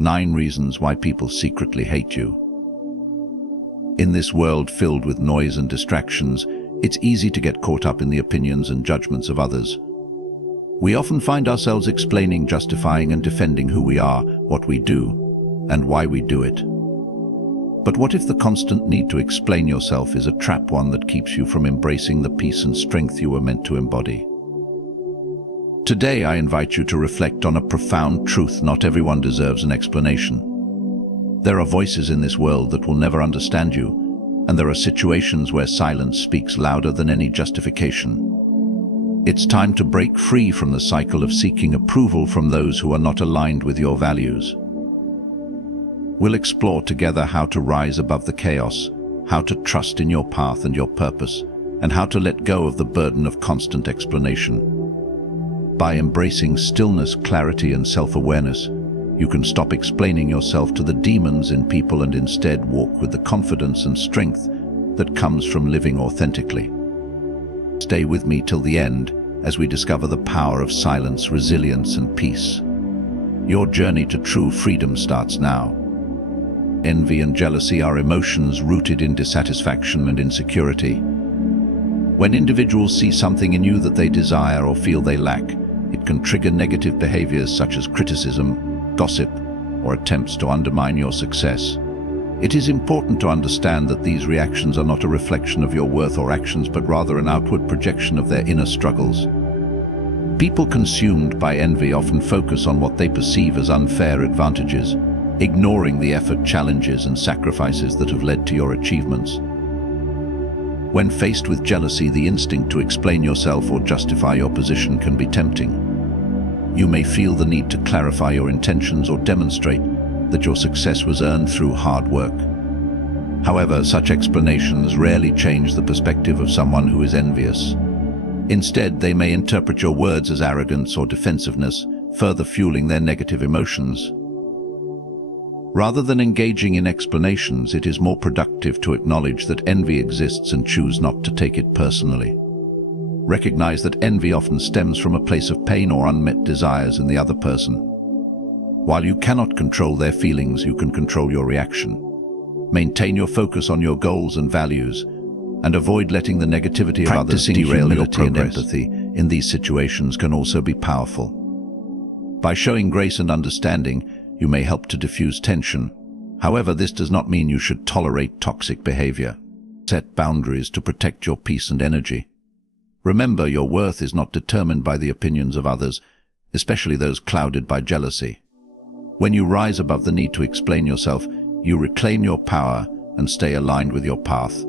9 reasons why people secretly hate you. In this world filled with noise and distractions, it's easy to get caught up in the opinions and judgments of others. We often find ourselves explaining, justifying, and defending who we are, what we do, and why we do it. But what if the constant need to explain yourself is a trap, one that keeps you from embracing the peace and strength you were meant to embody? Today, I invite you to reflect on a profound truth: not everyone deserves an explanation. There are voices in this world that will never understand you, and there are situations where silence speaks louder than any justification. It's time to break free from the cycle of seeking approval from those who are not aligned with your values. We'll explore together how to rise above the chaos, how to trust in your path and your purpose, and how to let go of the burden of constant explanation. By embracing stillness, clarity, and self-awareness, you can stop explaining yourself to the demons in people and instead walk with the confidence and strength that comes from living authentically. Stay with me till the end as we discover the power of silence, resilience, and peace. Your journey to true freedom starts now. Envy and jealousy are emotions rooted in dissatisfaction and insecurity. When individuals see something in you that they desire or feel they lack, it can trigger negative behaviors such as criticism, gossip, or attempts to undermine your success. It is important to understand that these reactions are not a reflection of your worth or actions, but rather an outward projection of their inner struggles. People consumed by envy often focus on what they perceive as unfair advantages, ignoring the effort, challenges, and sacrifices that have led to your achievements. When faced with jealousy, the instinct to explain yourself or justify your position can be tempting. You may feel the need to clarify your intentions or demonstrate that your success was earned through hard work. However, such explanations rarely change the perspective of someone who is envious. Instead, they may interpret your words as arrogance or defensiveness, further fueling their negative emotions. Rather than engaging in explanations, it is more productive to acknowledge that envy exists and choose not to take it personally. Recognize that envy often stems from a place of pain or unmet desires in the other person. While you cannot control their feelings, you can control your reaction. Maintain your focus on your goals and values, and avoid letting the negativity of others derail your progress. And empathy in these situations can also be powerful. By showing grace and understanding, you may help to diffuse tension. However, this does not mean you should tolerate toxic behavior. Set boundaries to protect your peace and energy. Remember, your worth is not determined by the opinions of others, especially those clouded by jealousy. When you rise above the need to explain yourself, you reclaim your power and stay aligned with your path.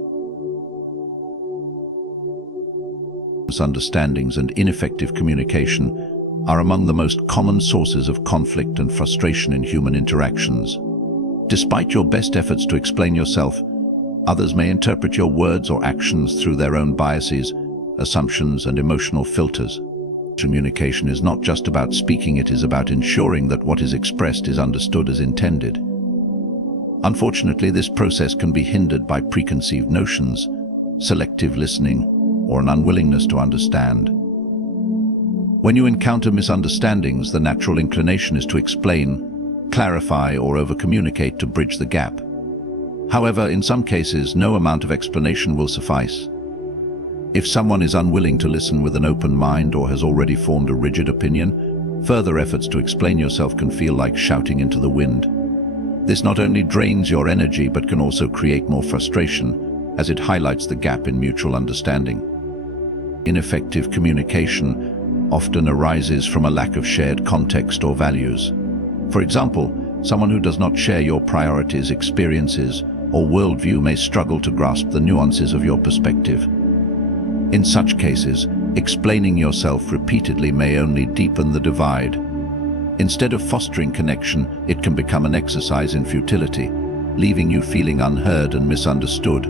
Misunderstandings and ineffective communication are among the most common sources of conflict and frustration in human interactions. Despite your best efforts to explain yourself, others may interpret your words or actions through their own biases, assumptions, and emotional filters. Communication is not just about speaking, it is about ensuring that what is expressed is understood as intended. Unfortunately, this process can be hindered by preconceived notions, selective listening, or an unwillingness to understand. When you encounter misunderstandings, the natural inclination is to explain, clarify, or over-communicate to bridge the gap. However, in some cases, no amount of explanation will suffice. If someone is unwilling to listen with an open mind or has already formed a rigid opinion, further efforts to explain yourself can feel like shouting into the wind. This not only drains your energy but can also create more frustration, as it highlights the gap in mutual understanding. Ineffective communication often arises from a lack of shared context or values. For example, someone who does not share your priorities, experiences, or worldview may struggle to grasp the nuances of your perspective. In such cases, explaining yourself repeatedly may only deepen the divide. Instead of fostering connection, it can become an exercise in futility, leaving you feeling unheard and misunderstood.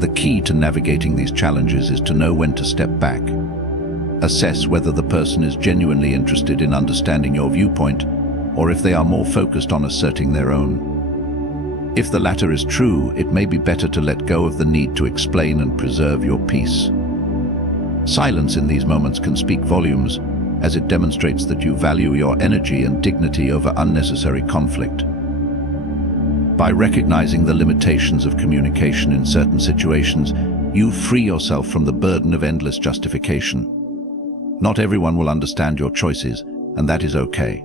The key to navigating these challenges is to know when to step back. Assess whether the person is genuinely interested in understanding your viewpoint, or if they are more focused on asserting their own. If the latter is true, it may be better to let go of the need to explain and preserve your peace. Silence in these moments can speak volumes, as it demonstrates that you value your energy and dignity over unnecessary conflict. By recognizing the limitations of communication in certain situations, you free yourself from the burden of endless justification. Not everyone will understand your choices, and that is okay.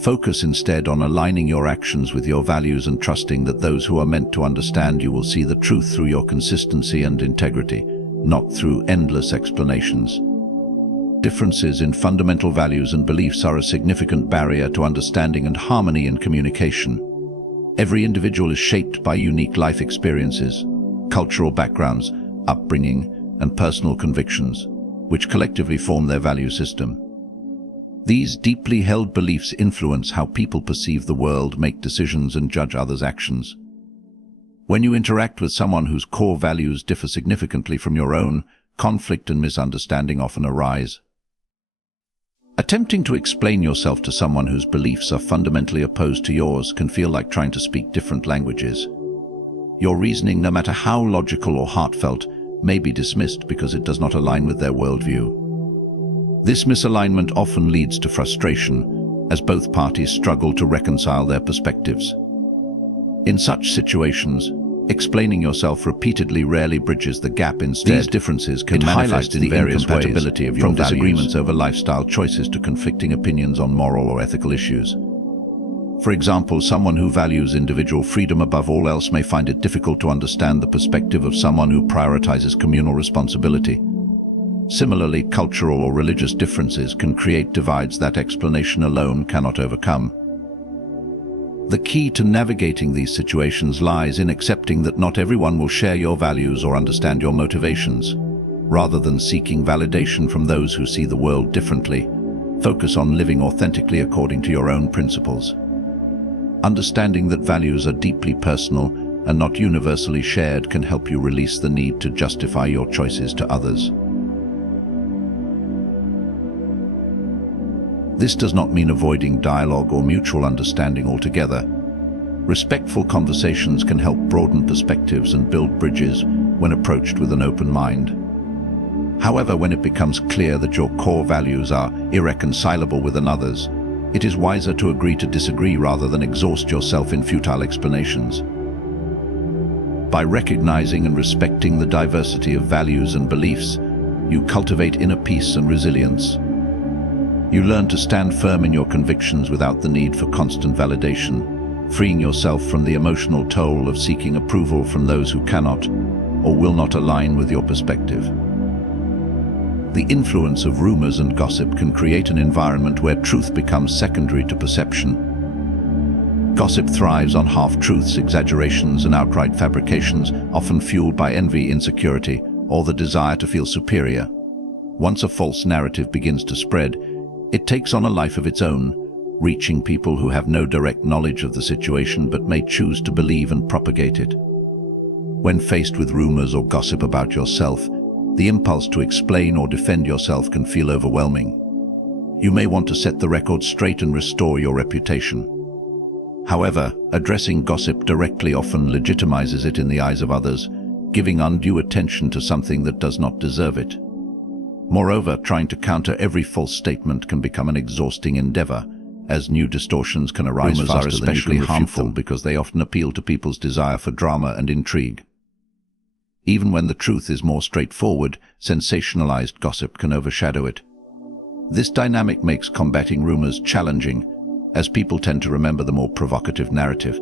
Focus instead on aligning your actions with your values and trusting that those who are meant to understand you will see the truth through your consistency and integrity, not through endless explanations. Differences in fundamental values and beliefs are a significant barrier to understanding and harmony in communication. Every individual is shaped by unique life experiences, cultural backgrounds, upbringing, and personal convictions, which collectively form their value system. These deeply held beliefs influence how people perceive the world, make decisions, and judge others' actions. When you interact with someone whose core values differ significantly from your own, conflict and misunderstanding often arise. Attempting to explain yourself to someone whose beliefs are fundamentally opposed to yours can feel like trying to speak different languages. Your reasoning, no matter how logical or heartfelt, may be dismissed because it does not align with their worldview. This misalignment often leads to frustration, as both parties struggle to reconcile their perspectives. In such situations, explaining yourself repeatedly rarely bridges the gap. Instead, these differences can manifest in various ways, from disagreements over lifestyle choices to conflicting opinions on moral or ethical issues. For example, someone who values individual freedom above all else may find it difficult to understand the perspective of someone who prioritizes communal responsibility. Similarly, cultural or religious differences can create divides that explanation alone cannot overcome. The key to navigating these situations lies in accepting that not everyone will share your values or understand your motivations. Rather than seeking validation from those who see the world differently, focus on living authentically according to your own principles. Understanding that values are deeply personal and not universally shared can help you release the need to justify your choices to others. This does not mean avoiding dialogue or mutual understanding altogether. Respectful conversations can help broaden perspectives and build bridges when approached with an open mind. However, when it becomes clear that your core values are irreconcilable with another's, it is wiser to agree to disagree rather than exhaust yourself in futile explanations. By recognizing and respecting the diversity of values and beliefs, you cultivate inner peace and resilience. You learn to stand firm in your convictions without the need for constant validation, freeing yourself from the emotional toll of seeking approval from those who cannot or will not align with your perspective. The influence of rumors and gossip can create an environment where truth becomes secondary to perception. Gossip thrives on half-truths, exaggerations, and outright fabrications, often fueled by envy, insecurity, or the desire to feel superior. Once a false narrative begins to spread, it takes on a life of its own, reaching people who have no direct knowledge of the situation but may choose to believe and propagate it. When faced with rumors or gossip about yourself, the impulse to explain or defend yourself can feel overwhelming. You may want to set the record straight and restore your reputation. However, addressing gossip directly often legitimizes it in the eyes of others, giving undue attention to something that does not deserve it. Moreover, trying to counter every false statement can become an exhausting endeavor, as new distortions can arise faster. Rumors are especially harmful because they often appeal to people's desire for drama and intrigue. Even when the truth is more straightforward, sensationalized gossip can overshadow it. This dynamic makes combating rumors challenging, as people tend to remember the more provocative narrative.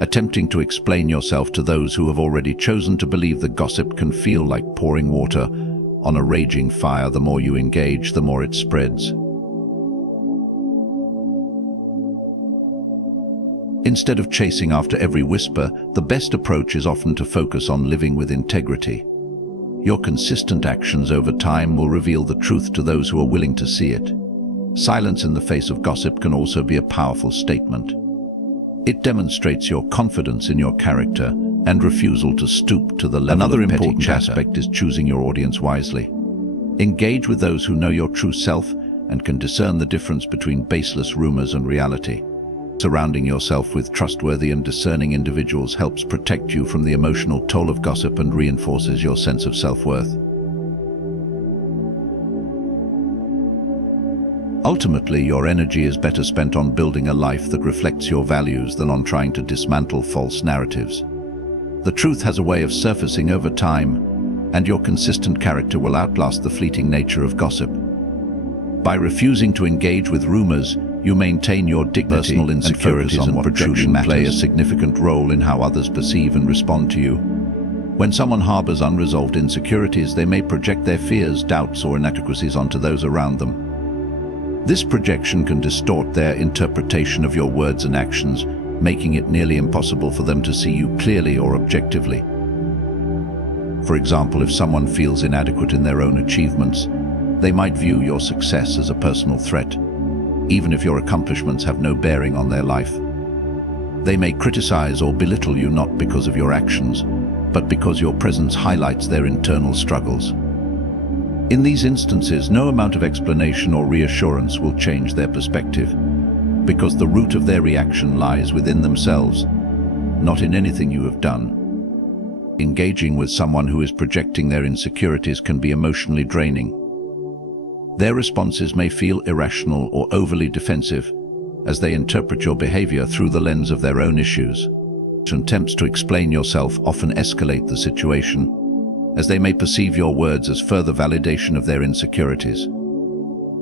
Attempting to explain yourself to those who have already chosen to believe the gossip can feel like pouring water on a raging fire. The more you engage, the more it spreads. Instead of chasing after every whisper, the best approach is often to focus on living with integrity. Your consistent actions over time will reveal the truth to those who are willing to see it. Silence in the face of gossip can also be a powerful statement. It demonstrates your confidence in your character and refusal to stoop to the level of petty chatter. Another important aspect is choosing your audience wisely. Engage with those who know your true self and can discern the difference between baseless rumors and reality. Surrounding yourself with trustworthy and discerning individuals helps protect you from the emotional toll of gossip and reinforces your sense of self-worth. Ultimately, your energy is better spent on building a life that reflects your values than on trying to dismantle false narratives. The truth has a way of surfacing over time, and your consistent character will outlast the fleeting nature of gossip. By refusing to engage with rumors, you maintain your dignity. Personal insecurities and projection play a significant role in how others perceive and respond to you. When someone harbors unresolved insecurities, they may project their fears, doubts, or inadequacies onto those around them. This projection can distort their interpretation of your words and actions, making it nearly impossible for them to see you clearly or objectively. For example, if someone feels inadequate in their own achievements, they might view your success as a personal threat, even if your accomplishments have no bearing on their life. They may criticize or belittle you not because of your actions, but because your presence highlights their internal struggles. In these instances, no amount of explanation or reassurance will change their perspective, because the root of their reaction lies within themselves, not in anything you have done. Engaging with someone who is projecting their insecurities can be emotionally draining. Their responses may feel irrational or overly defensive, as they interpret your behavior through the lens of their own issues. Attempts to explain yourself often escalate the situation, as they may perceive your words as further validation of their insecurities.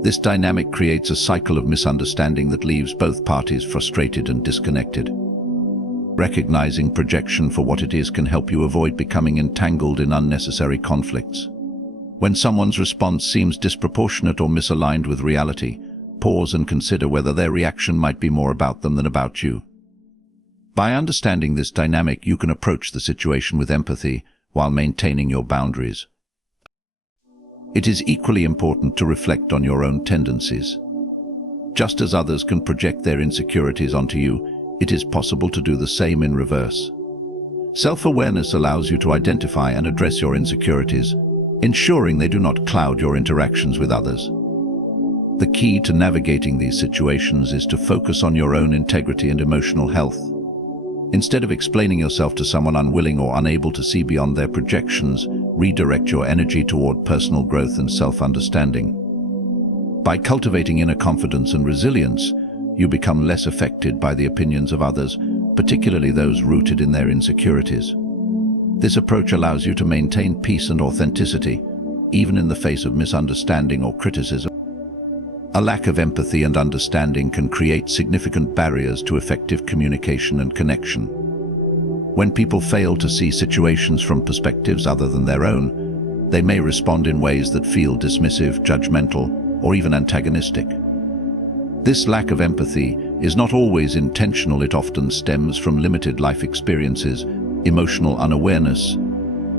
This dynamic creates a cycle of misunderstanding that leaves both parties frustrated and disconnected. Recognizing projection for what it is can help you avoid becoming entangled in unnecessary conflicts. When someone's response seems disproportionate or misaligned with reality, pause and consider whether their reaction might be more about them than about you. By understanding this dynamic, you can approach the situation with empathy while maintaining your boundaries. It is equally important to reflect on your own tendencies. Just as others can project their insecurities onto you, it is possible to do the same in reverse. Self-awareness allows you to identify and address your insecurities, ensuring they do not cloud your interactions with others. The key to navigating these situations is to focus on your own integrity and emotional health. Instead of explaining yourself to someone unwilling or unable to see beyond their projections, redirect your energy toward personal growth and self-understanding. By cultivating inner confidence and resilience, you become less affected by the opinions of others, particularly those rooted in their insecurities. This approach allows you to maintain peace and authenticity, even in the face of misunderstanding or criticism. A lack of empathy and understanding can create significant barriers to effective communication and connection. When people fail to see situations from perspectives other than their own, they may respond in ways that feel dismissive, judgmental, or even antagonistic. This lack of empathy is not always intentional. It often stems from limited life experiences, emotional unawareness,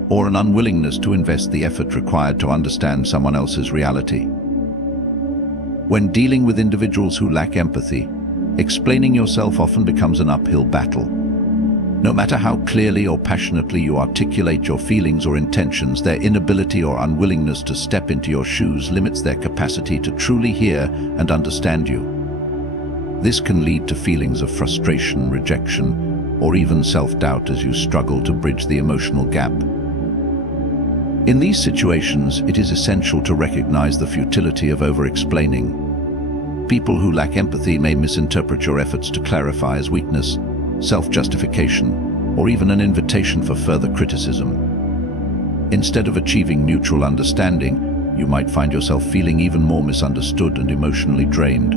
or an unwillingness to invest the effort required to understand someone else's reality. When dealing with individuals who lack empathy, explaining yourself often becomes an uphill battle. No matter how clearly or passionately you articulate your feelings or intentions, their inability or unwillingness to step into your shoes limits their capacity to truly hear and understand you. This can lead to feelings of frustration, rejection, or even self-doubt as you struggle to bridge the emotional gap. In these situations, it is essential to recognize the futility of over-explaining. People who lack empathy may misinterpret your efforts to clarify as weakness, self-justification, or even an invitation for further criticism. Instead of achieving mutual understanding, you might find yourself feeling even more misunderstood and emotionally drained.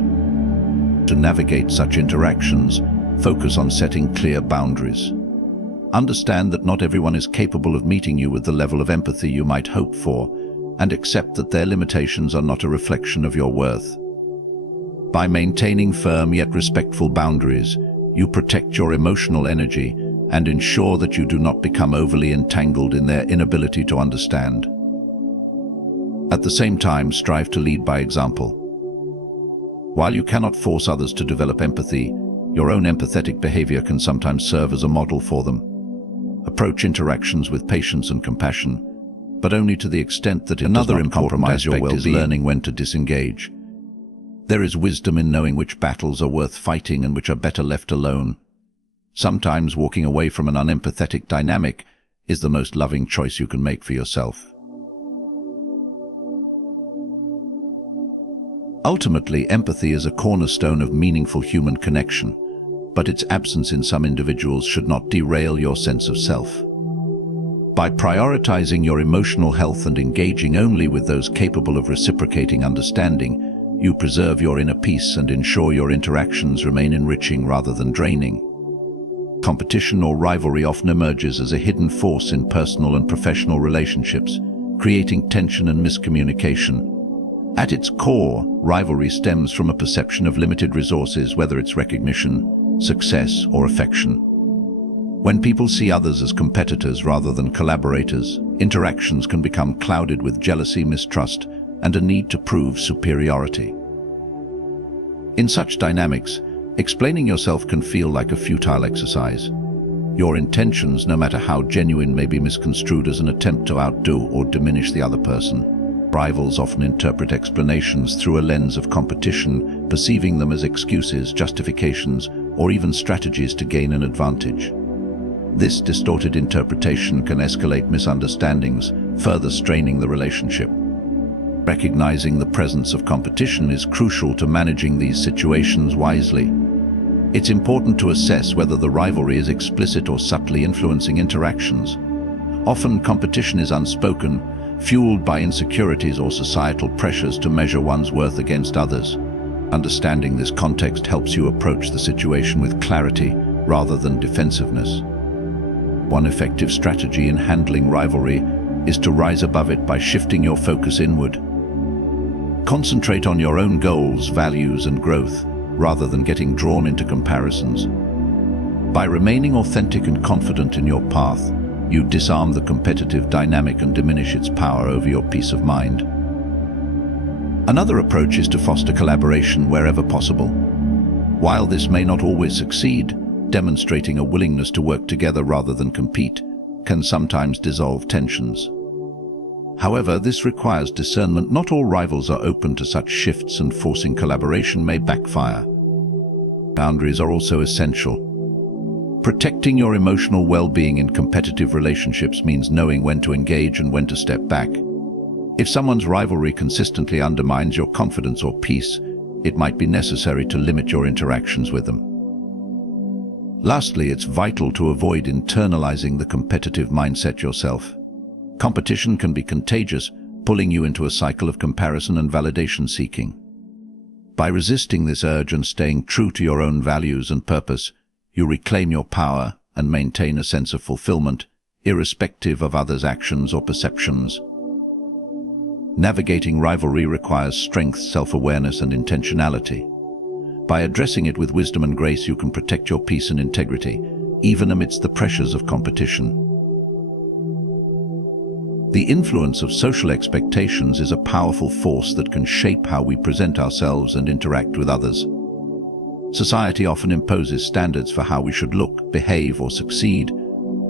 To navigate such interactions, focus on setting clear boundaries. Understand that not everyone is capable of meeting you with the level of empathy you might hope for, and accept that their limitations are not a reflection of your worth. By maintaining firm yet respectful boundaries, you protect your emotional energy and ensure that you do not become overly entangled in their inability to understand. At the same time, strive to lead by example. While you cannot force others to develop empathy, your own empathetic behavior can sometimes serve as a model for them. Approach interactions with patience and compassion, but only to the extent that it does not compromise your well-being. Another important aspect is learning when to disengage. There is wisdom in knowing which battles are worth fighting and which are better left alone. Sometimes walking away from an unempathetic dynamic is the most loving choice you can make for yourself. Ultimately, empathy is a cornerstone of meaningful human connection, but its absence in some individuals should not derail your sense of self. By prioritizing your emotional health and engaging only with those capable of reciprocating understanding, you preserve your inner peace and ensure your interactions remain enriching rather than draining. Competition or rivalry often emerges as a hidden force in personal and professional relationships, creating tension and miscommunication. At its core, rivalry stems from a perception of limited resources, whether it's recognition, success, or affection. When people see others as competitors rather than collaborators, interactions can become clouded with jealousy, mistrust, and a need to prove superiority. In such dynamics, explaining yourself can feel like a futile exercise. Your intentions, no matter how genuine, may be misconstrued as an attempt to outdo or diminish the other person. Rivals often interpret explanations through a lens of competition, perceiving them as excuses, justifications, or even strategies to gain an advantage. This distorted interpretation can escalate misunderstandings, further straining the relationship. Recognizing the presence of competition is crucial to managing these situations wisely. It's important to assess whether the rivalry is explicit or subtly influencing interactions. Often, competition is unspoken, fueled by insecurities or societal pressures to measure one's worth against others. Understanding this context helps you approach the situation with clarity rather than defensiveness. One effective strategy in handling rivalry is to rise above it by shifting your focus inward. Concentrate on your own goals, values, and growth, rather than getting drawn into comparisons. By remaining authentic and confident in your path, you disarm the competitive dynamic and diminish its power over your peace of mind. Another approach is to foster collaboration wherever possible. While this may not always succeed, demonstrating a willingness to work together rather than compete can sometimes dissolve tensions. However, this requires discernment. Not all rivals are open to such shifts, and forcing collaboration may backfire. Boundaries are also essential. Protecting your emotional well-being in competitive relationships means knowing when to engage and when to step back. If someone's rivalry consistently undermines your confidence or peace, it might be necessary to limit your interactions with them. Lastly, it's vital to avoid internalizing the competitive mindset yourself. Competition can be contagious, pulling you into a cycle of comparison and validation seeking. By resisting this urge and staying true to your own values and purpose, you reclaim your power and maintain a sense of fulfillment, irrespective of others' actions or perceptions. Navigating rivalry requires strength, self-awareness, and intentionality. By addressing it with wisdom and grace, you can protect your peace and integrity, even amidst the pressures of competition. The influence of social expectations is a powerful force that can shape how we present ourselves and interact with others. Society often imposes standards for how we should look, behave, or succeed,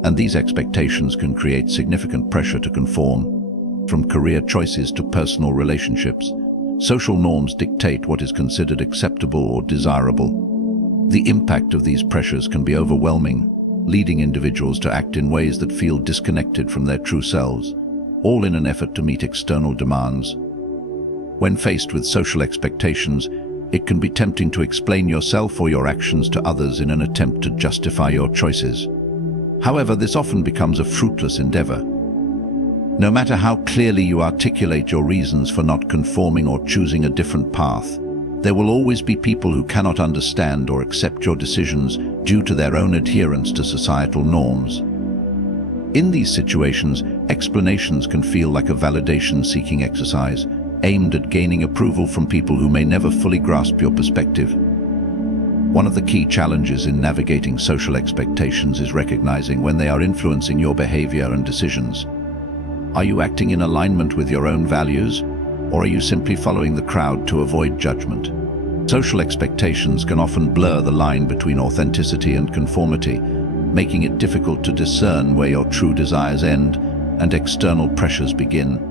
and these expectations can create significant pressure to conform. From career choices to personal relationships, social norms dictate what is considered acceptable or desirable. The impact of these pressures can be overwhelming, leading individuals to act in ways that feel disconnected from their true selves, all in an effort to meet external demands. When faced with social expectations, it can be tempting to explain yourself or your actions to others in an attempt to justify your choices. However, this often becomes a fruitless endeavor. No matter how clearly you articulate your reasons for not conforming or choosing a different path, there will always be people who cannot understand or accept your decisions due to their own adherence to societal norms. In these situations, explanations can feel like a validation-seeking exercise, aimed at gaining approval from people who may never fully grasp your perspective. One of the key challenges in navigating social expectations is recognizing when they are influencing your behavior and decisions. Are you acting in alignment with your own values, or are you simply following the crowd to avoid judgment? Social expectations can often blur the line between authenticity and conformity, making it difficult to discern where your true desires end and external pressures begin.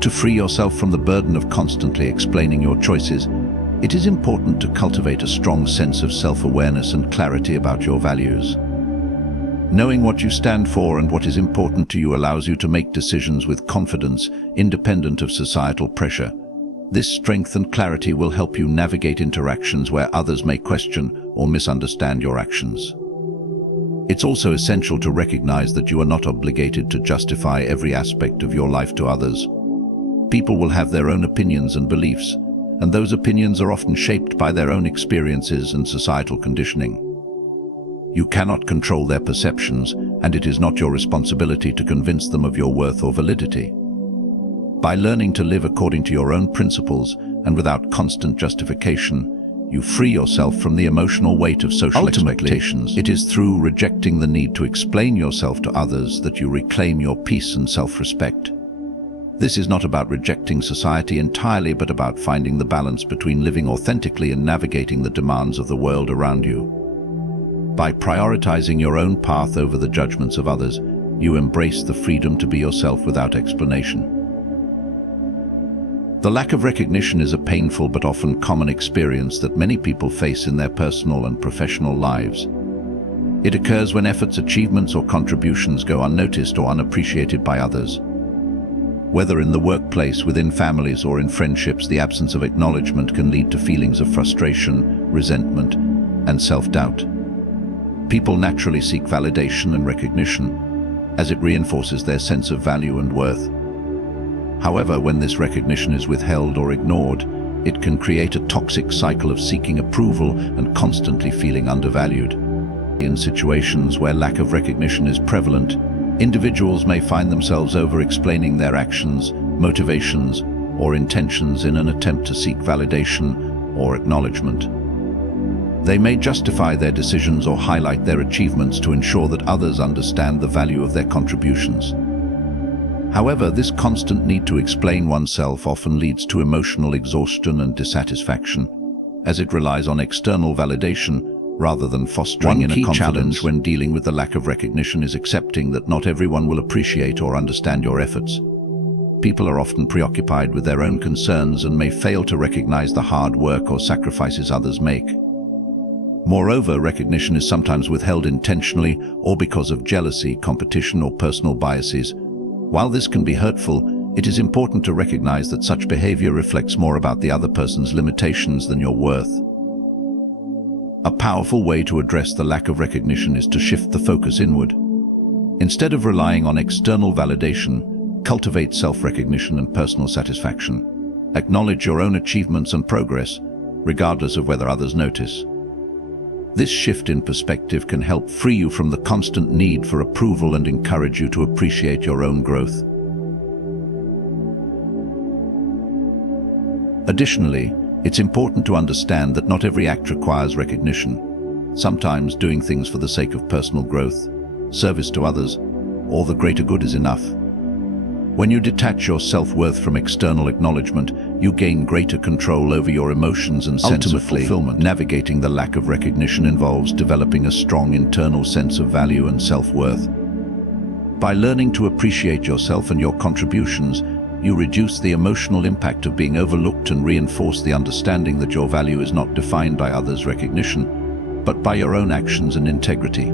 To free yourself from the burden of constantly explaining your choices, it is important to cultivate a strong sense of self-awareness and clarity about your values. Knowing what you stand for and what is important to you allows you to make decisions with confidence, independent of societal pressure. This strength and clarity will help you navigate interactions where others may question or misunderstand your actions. It's also essential to recognize that you are not obligated to justify every aspect of your life to others. People will have their own opinions and beliefs, and those opinions are often shaped by their own experiences and societal conditioning. You cannot control their perceptions, and it is not your responsibility to convince them of your worth or validity. By learning to live according to your own principles and without constant justification, you free yourself from the emotional weight of social expectations. It is through rejecting the need to explain yourself to others that you reclaim your peace and self-respect. This is not about rejecting society entirely, but about finding the balance between living authentically and navigating the demands of the world around you. By prioritizing your own path over the judgments of others, you embrace the freedom to be yourself without explanation. The lack of recognition is a painful but often common experience that many people face in their personal and professional lives. It occurs when efforts, achievements, or contributions go unnoticed or unappreciated by others. Whether in the workplace, within families, or in friendships, the absence of acknowledgement can lead to feelings of frustration, resentment, and self-doubt. People naturally seek validation and recognition, as it reinforces their sense of value and worth. However, when this recognition is withheld or ignored, it can create a toxic cycle of seeking approval and constantly feeling undervalued. In situations where lack of recognition is prevalent, individuals may find themselves over-explaining their actions, motivations, or intentions in an attempt to seek validation or acknowledgement. They may justify their decisions or highlight their achievements to ensure that others understand the value of their contributions. However, this constant need to explain oneself often leads to emotional exhaustion and dissatisfaction, as it relies on external validation rather than fostering inner confidence. One key challenge when dealing with the lack of recognition is accepting that not everyone will appreciate or understand your efforts. People are often preoccupied with their own concerns and may fail to recognize the hard work or sacrifices others make. Moreover, recognition is sometimes withheld intentionally or because of jealousy, competition, or personal biases. While this can be hurtful, it is important to recognize that such behavior reflects more about the other person's limitations than your worth. A powerful way to address the lack of recognition is to shift the focus inward. Instead of relying on external validation, cultivate self-recognition and personal satisfaction. Acknowledge your own achievements and progress, regardless of whether others notice. This shift in perspective can help free you from the constant need for approval and encourage you to appreciate your own growth. Additionally, it's important to understand that not every act requires recognition. Sometimes doing things for the sake of personal growth, service to others, or the greater good is enough. When you detach your self-worth from external acknowledgement, you gain greater control over your emotions and sense of fulfillment. Navigating the lack of recognition involves developing a strong internal sense of value and self-worth. By learning to appreciate yourself and your contributions, you reduce the emotional impact of being overlooked and reinforce the understanding that your value is not defined by others' recognition, but by your own actions and integrity.